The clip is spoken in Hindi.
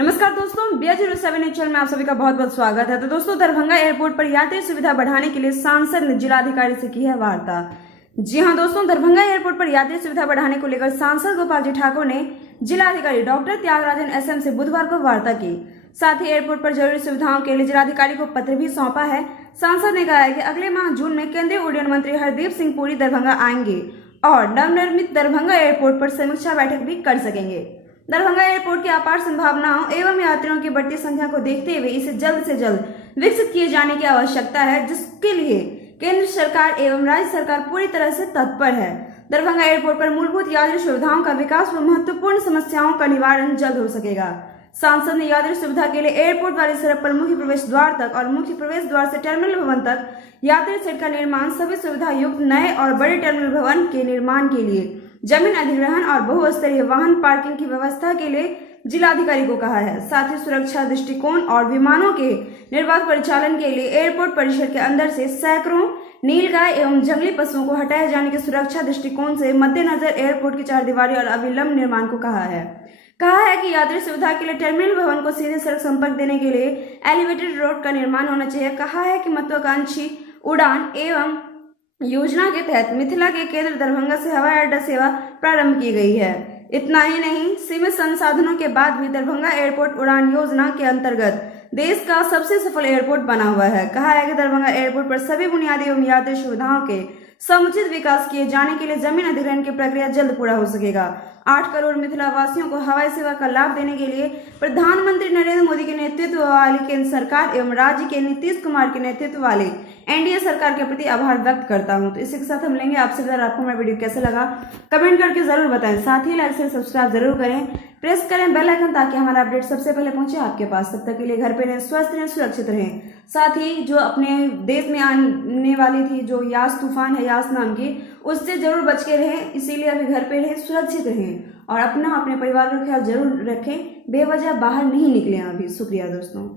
नमस्कार दोस्तों, BH07 न्यूज चैनल में आप सभी का बहुत बहुत स्वागत है। तो दोस्तों, दरभंगा एयरपोर्ट पर यात्री सुविधा बढ़ाने के लिए सांसद ने जिलाधिकारी से की है वार्ता। जी हां दोस्तों, दरभंगा एयरपोर्ट पर यात्री सुविधा बढ़ाने को लेकर सांसद गोपाल जी ठाकुर ने जिलाधिकारी डॉक्टर त्यागराजन SM से बुधवार को वार्ता की। साथ ही एयरपोर्ट पर जरूरी सुविधाओं के लिए जिलाधिकारी को पत्र भी सौंपा है। सांसद ने कहा है कि अगले माह जून में केंद्रीय उड्डयन मंत्री हरदीप सिंह पुरी दरभंगा आएंगे और नवनिर्मित दरभंगा एयरपोर्ट पर समीक्षा बैठक भी कर सकेंगे। दरभंगा एयरपोर्ट की अपार संभावनाओं एवं यात्रियों की बढ़ती संख्या को देखते हुए इसे जल्द से जल्द विकसित किए जाने की आवश्यकता है, जिसके लिए केंद्र सरकार एवं राज्य सरकार पूरी तरह से तत्पर है। दरभंगा एयरपोर्ट पर मूलभूत यात्री सुविधाओं का विकास व महत्वपूर्ण समस्याओं का निवारण जल्द हो सकेगा। सांसद ने यात्री सुविधा के लिए एयरपोर्ट वाली सड़क पर मुख्य प्रवेश द्वार तक और मुख्य प्रवेश द्वार से टर्मिनल भवन तक यात्री सेट का निर्माण, सभी सुविधा युक्त नए और बड़े टर्मिनल भवन के निर्माण के लिए जमीन अधिग्रहण और बहुस्तरीय वाहन पार्किंग की व्यवस्था के लिए जिलाधिकारी को कहा है। साथ ही सुरक्षा दृष्टिकोण और विमानों के निर्बाध परिचालन के लिए एयरपोर्ट परिसर के अंदर से सैकड़ों नीलगाय एवं जंगली पशुओं को हटाए जाने की सुरक्षा दृष्टिकोण से मद्देनजर एयरपोर्ट की चारदीवारी और अविलंब निर्माण को कहा है कि यात्री सुविधा के लिए टर्मिनल भवन को सीधे सड़क संपर्क देने के लिए एलिवेटेड रोड का निर्माण होना चाहिए। कहा है कि महत्वाकांक्षी उड़ान एवं योजना के तहत मिथिला के केंद्र दरभंगा से हवाई अड्डा सेवा प्रारंभ की गई है। इतना ही नहीं, सीमित संसाधनों के बाद भी दरभंगा एयरपोर्ट उड़ान योजना के अंतर्गत देश का सबसे सफल एयरपोर्ट बना हुआ है। कहा है कि दरभंगा एयरपोर्ट पर सभी बुनियादी एवं यात्री सुविधाओं के समुचित विकास किए जाने के लिए जमीन अधिग्रहण की प्रक्रिया जल्द पूरा हो सकेगा। 8 करोड़ मिथिला वासियों को हवाई सेवा का लाभ देने के लिए प्रधानमंत्री नरेंद्र मोदी के नेतृत्व वाली केंद्र सरकार एवं राज्य के नीतीश कुमार के नेतृत्व वाले NDA सरकार के प्रति आभार व्यक्त करता हूं। तो इसी के साथ हम लेंगे आपसे। अगर आपको मेरा वीडियो कैसा लगा कमेंट करके जरूर बताएं। साथ ही लाइक से सब्सक्राइब जरूर करें, प्रेस करें बेल आइकन ताकि हमारा अपडेट सबसे पहले पहुंचे आपके पास। तब तक के लिए घर पे रहें, स्वस्थ रहें, सुरक्षित रहें। साथ ही जो अपने देश में आने वाली थी जो यास तूफान है, यास नाम की, उससे जरूर बच के रहें। इसीलिए अभी घर पे रहें, सुरक्षित रहें और अपने परिवार का ख्याल जरूर रखें। बेवजह बाहर नहीं निकले अभी। शुक्रिया दोस्तों।